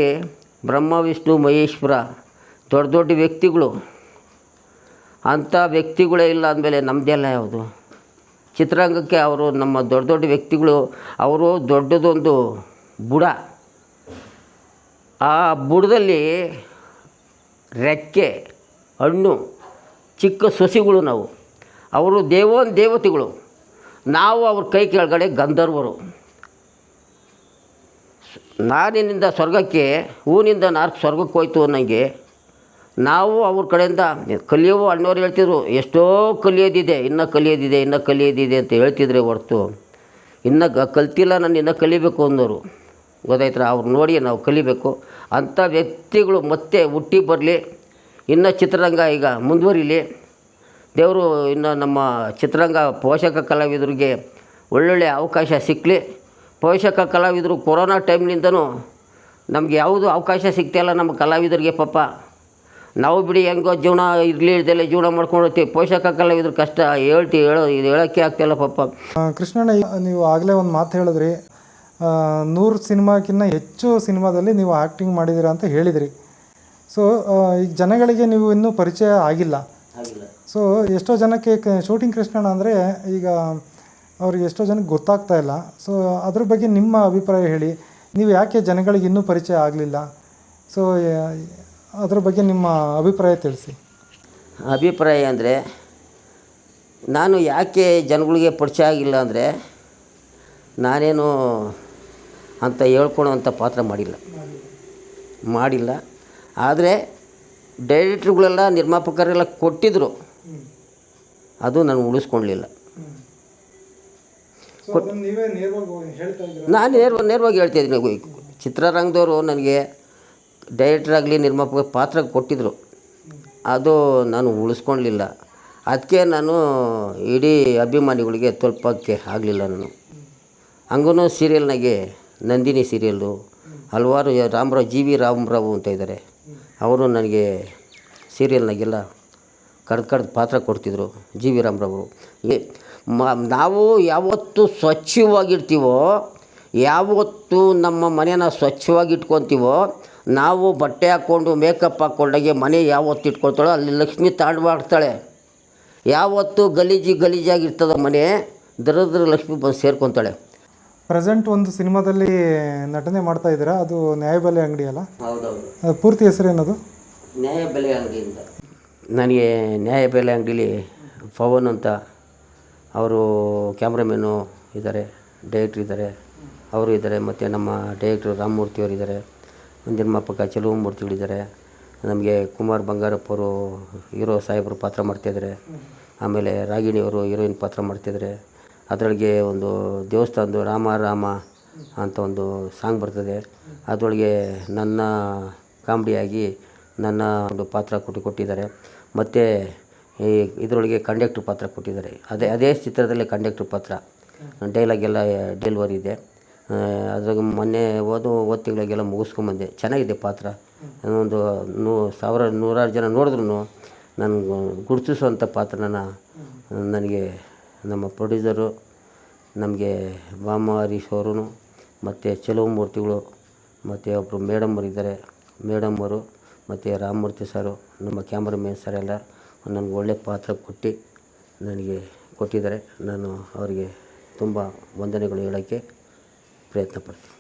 [SPEAKER 2] ಬ್ರಹ್ಮ, ವಿಷ್ಣು, ಮಹೇಶ್ವರ ದೊಡ್ಡ ದೊಡ್ಡ ವ್ಯಕ್ತಿಗಳು, ಅಂಥ ವ್ಯಕ್ತಿಗಳೇ ಇಲ್ಲ ಅಂದಮೇಲೆ ನಮ್ಮದೆಲ್ಲ ಯಾವುದು? ಚಿತ್ರರಂಗಕ್ಕೆ ಅವರು ನಮ್ಮ ದೊಡ್ಡ ದೊಡ್ಡ ವ್ಯಕ್ತಿಗಳು, ಅವರು ದೊಡ್ಡದೊಂದು ಬುಡ. ಆ ಬುಡದಲ್ಲಿ ರೆಕ್ಕೆ, ಹಣ್ಣು, ಚಿಕ್ಕ ಸಸಿಗಳು ನಾವು. ಅವರು ದೇವೋನ್ ದೇವತೆಗಳು. ನಾವು ಅವ್ರ ಕೈ ಕೆಳಗಡೆ ಗಂಧರ್ವರು. ನಾನಿನಿಂದ ಸ್ವರ್ಗಕ್ಕೆ ಹೂವಿನಿಂದ ನಾರ್ಕ್ ಸ್ವರ್ಗಕ್ಕೆ ಹೋಯ್ತು ಅನ್ನಂಗೆ, ನಾವು ಅವ್ರ ಕಡೆಯಿಂದ ಕಲಿಯುವ ಅಣ್ಣವ್ರು ಹೇಳ್ತಿದ್ರು, ಎಷ್ಟೋ ಕಲಿಯೋದಿದೆ, ಇನ್ನೂ ಕಲಿಯೋದಿದೆ ಇನ್ನೂ ಕಲಿಯೋದಿದೆ ಅಂತ ಹೇಳ್ತಿದ್ರೆ ಹೊರತು, ಇನ್ನೂ ಕಲ್ತಿಲ್ಲ ನಾನು, ಇನ್ನೂ ಕಲಿಬೇಕು ಅಂದವರು ಗೊತ್ತಾಯ್ತರ? ಅವ್ರು ನೋಡಿ ನಾವು ಕಲಿಬೇಕು. ಅಂಥ ವ್ಯಕ್ತಿಗಳು ಮತ್ತೆ ಹುಟ್ಟಿ ಬರಲಿ, ಇನ್ನು ಚಿತ್ರರಂಗ ಈಗ ಮುಂದುವರಿಲಿ. ದೇವರು ಇನ್ನು ನಮ್ಮ ಚಿತ್ರರಂಗ ಪೋಷಕ ಕಲಾವಿದರಿಗೆ ಒಳ್ಳೊಳ್ಳೆ ಅವಕಾಶ ಸಿಕ್ಕಲಿ ಪೋಷಕ ಕಲಾವಿದರು ಕೊರೋನಾ ಟೈಮ್ನಿಂದನೂ ನಮಗೆ ಯಾವುದು ಅವಕಾಶ ಸಿಗ್ತಾಯಿಲ್ಲ ನಮ್ಮ ಕಲಾವಿದರಿಗೆ ಪಾಪ. ನಾವು ಬಿಡಿ ಹೆಂಗೋ ಜೀವನ ಇರಲಿ ಇಲ್ದೆಲ್ಲ ಜೀವನ ಮಾಡ್ಕೊಂಡು ಹೋಗ್ತೀವಿ. ಪೋಷಕ ಕಲಾವಿದ್ರ ಕಷ್ಟ ಹೇಳ್ತಿ, ಹೇಳೋ, ಇದು ಹೇಳೋಕ್ಕೆ ಆಗ್ತಾಯಿಲ್ಲ ಪಾಪ.
[SPEAKER 1] ಕೃಷ್ಣಣ್ಣ ನೀವು ಆಗಲೇ ಒಂದು ಮಾತು ಹೇಳಿದ್ರಿ. ನೂರು ಸಿನಿಮಾಕ್ಕಿಂತ ಹೆಚ್ಚು ಸಿನಿಮಾದಲ್ಲಿ ನೀವು ಆ್ಯಕ್ಟಿಂಗ್ ಮಾಡಿದ್ದೀರಾ ಅಂತ ಹೇಳಿದಿರಿ. ಸೊ ಈಗ ಜನಗಳಿಗೆ ನೀವು ಇನ್ನೂ ಪರಿಚಯ ಆಗಿಲ್ಲ. ಸೊ ಎಷ್ಟೋ ಜನಕ್ಕೆ ಶೂಟಿಂಗ್ ಕೃಷ್ಣಣ್ಣ ಅಂದರೆ ಈಗ ಅವ್ರಿಗೆ ಎಷ್ಟೋ ಜನಕ್ಕೆ ಗೊತ್ತಾಗ್ತಾ ಇಲ್ಲ. ಸೊ ಅದ್ರ ಬಗ್ಗೆ ನಿಮ್ಮ ಅಭಿಪ್ರಾಯ ಹೇಳಿ. ನೀವು ಯಾಕೆ ಜನಗಳಿಗೆ ಇನ್ನೂ ಪರಿಚಯ ಆಗಲಿಲ್ಲ? ಸೊ ಅದ್ರ ಬಗ್ಗೆ ನಿಮ್ಮ ಅಭಿಪ್ರಾಯ ತಿಳಿಸಿ.
[SPEAKER 2] ಅಭಿಪ್ರಾಯ ಅಂದರೆ ನಾನು ಯಾಕೆ ಜನಗಳಿಗೆ ಪರಿಚಯ ಆಗಿಲ್ಲ ಅಂದರೆ ನಾನೇನು ಅಂತ ಹೇಳ್ಕೊಳೋವಂಥ ಪಾತ್ರ ಮಾಡಿಲ್ಲ. ಮಾಡಿಲ್ಲ. ಆದರೆ ಡೈರೆಕ್ಟ್ರುಗಳೆಲ್ಲ ನಿರ್ಮಾಪಕರೆಲ್ಲ ಕೊಟ್ಟಿದ್ದರು ಅದು ನಾನು ಉಳಿಸ್ಕೊಳ್ಲಿಲ್ಲ. ನಾನು ನೇರವಾಗಿ ನೇರವಾಗಿ ಹೇಳ್ತಾ ಇದ್ದೀನಿ. ಚಿತ್ರರಂಗದವರು ನನಗೆ ಡೈರೆಕ್ಟರ್ ಆಗಲಿ ನಿರ್ಮಾಪಕ ಪಾತ್ರ ಕೊಟ್ಟಿದ್ದರು ಅದು ನಾನು ಉಳಿಸ್ಕೊಳ್ಲಿಲ್ಲ. ಅದಕ್ಕೆ ನಾನು ಇಡೀ ಅಭಿಮಾನಿಗಳಿಗೆ ತಲುಪೋಕ್ಕೆ ಆಗಲಿಲ್ಲ ನಾನು. ಹಂಗೂ ಸೀರಿಯಲ್ನಾಗೆ ನಂದಿನಿ ಸೀರಿಯಲ್ಲು ಹಲವಾರು ರಾಮರಾವ್ ಜಿ ವಿ ರಾಮರಾವ್ ಅಂತ ಇದ್ದಾರೆ ಅವರು ನನಗೆ ಸೀರಿಯಲ್ನಾಗೆಲ್ಲ ಕಡ್ದು ಕಡ್ದು ಪಾತ್ರ ಕೊಡ್ತಿದ್ರು ಜಿ ವಿ ರಾಮರಾವರು ಈ ಮ, ನಾವು ಯಾವತ್ತು ಸ್ವಚ್ಛವಾಗಿರ್ತೀವೋ, ಯಾವತ್ತು ನಮ್ಮ ಮನೇನ ಸ್ವಚ್ಛವಾಗಿ ಇಟ್ಕೊತೀವೋ ನಾವು ಬಟ್ಟೆ ಹಾಕ್ಕೊಂಡು ಮೇಕಪ್ ಹಾಕ್ಕೊಂಡಾಗೆ ಮನೆ ಯಾವತ್ತು ಇಟ್ಕೊಳ್ತಾಳೋ, ಅಲ್ಲಿ ಲಕ್ಷ್ಮಿ ತಾಂಡವಾಡ್ತಾಳೆ ಯಾವತ್ತು ಗಲೀಜು ಗಲೀಜಾಗಿರ್ತದ ಮನೆ, ದರದ್ರ ಲಕ್ಷ್ಮಿ ಬಂದು ಸೇರ್ಕೊತಾಳೆ.
[SPEAKER 1] ಪ್ರೆಸೆಂಟ್ ಒಂದು ಸಿನಿಮಾದಲ್ಲಿ ನಟನೆ ಮಾಡ್ತಾ ಇದ್ದೀರಾ? ಅದು ನ್ಯಾಯಬೆಲೆ ಅಂಗಡಿ ಅಲ್ಲ?
[SPEAKER 2] ಹೌದೌದು.
[SPEAKER 1] ಅದು ಪೂರ್ತಿ ಹೆಸರೇನದು
[SPEAKER 2] ನ್ಯಾಯಬೆಲೆ ಅಂಗಡಿಯಿಂದ ನನಗೆ ನ್ಯಾಯಬೆಲೆ ಅಂಗಡಿಲಿ ಪವನ್ ಅಂತ ಅವರು ಕ್ಯಾಮ್ರಾಮೇನು ಇದ್ದಾರೆ ಡೈರೆಕ್ಟ್ರ್ ಇದ್ದಾರೆ. ಅವರು ಇದ್ದಾರೆ ಮತ್ತು ನಮ್ಮ ಡೈರೆಕ್ಟ್ರು ರಾಮಮೂರ್ತಿ ಅವರು ಇದ್ದಾರೆ. ನಿರ್ಮಾಪಕ ಚೆಲುವ ಮೂರ್ತಿಗಳಿದ್ದಾರೆ ನಮಗೆ ಕುಮಾರ್ ಬಂಗಾರಪ್ಪ ಅವರು ಹೀರೋ ಸಾಹೇಬರು ಪಾತ್ರ ಮಾಡ್ತಾಯಿದ್ದಾರೆ ಆಮೇಲೆ ರಾಗಿಣಿಯವರು ಹೀರೋಯಿನ್ ಪಾತ್ರ ಮಾಡ್ತಿದ್ದಾರೆ. ಅದರೊಳಗೆ ಒಂದು ದೇವಸ್ಥಾನದ್ದು ರಾಮ ರಾಮ ಅಂತ ಒಂದು ಸಾಂಗ್ ಬರ್ತದೆ. ಅದರೊಳಗೆ ನನ್ನ ಕಾಮಿಡಿಯಾಗಿ ನನ್ನ ಒಂದು ಪಾತ್ರ ಕೊಟ್ಟು ಕೊಟ್ಟಿದ್ದಾರೆ. ಮತ್ತು ಈ ಇದರೊಳಗೆ ಕಂಡಕ್ಟ್ರ್ ಪಾತ್ರ ಕೊಟ್ಟಿದ್ದಾರೆ. ಅದೇ ಅದೇ ಚಿತ್ರದಲ್ಲೇ ಕಂಡಕ್ಟ್ರ್ ಪಾತ್ರ. ಡೈಲಾಗ್ ಎಲ್ಲ ಡೆಲಿವರಿ ಇದೆ. ಅದ್ರಾಗ ಮೊನ್ನೆ ಓದು ಓದ್ ತಿಂಗಳಿಗೆಲ್ಲ ಮುಗಿಸ್ಕೊಂಬಂದೆ. ಚೆನ್ನಾಗಿದೆ ಪಾತ್ರ. ಒಂದು ನೂ, ಸಾವಿರ ನೂರಾರು ಜನ ನೋಡಿದ್ರು ನನಗೆ ಗುರುತಿಸುವಂಥ ಪಾತ್ರನ, ನನಗೆ ನಮ್ಮ ಪ್ರೊಡ್ಯೂಸರು, ನಮಗೆ ಬಾಮ ಹರೀಶ್ ಅವರು ಮತ್ತು ಮೂರ್ತಿಗಳು, ಮತ್ತು ಒಬ್ಬರು ಮೇಡಮ್ ಅವರು ಇದ್ದಾರೆ. ಮೇಡಮ್ ಅವರು, ಮತ್ತು ರಾಮಮೂರ್ತಿ ಸರು, ನಮ್ಮ ಕ್ಯಾಮ್ರಾಮನ್ ಸರ್ ಎಲ್ಲ ನನಗೆ ಒಳ್ಳೆ ಪಾತ್ರ ಕೊಟ್ಟು ನನಗೆ ಕೊಟ್ಟಿದ್ದಾರೆ. ನಾನು ಅವರಿಗೆ ತುಂಬ ವಂದನೆಗಳು ಹೇಳೋಕ್ಕೆ ಪ್ರಯತ್ನ ಪಡ್ತೀನಿ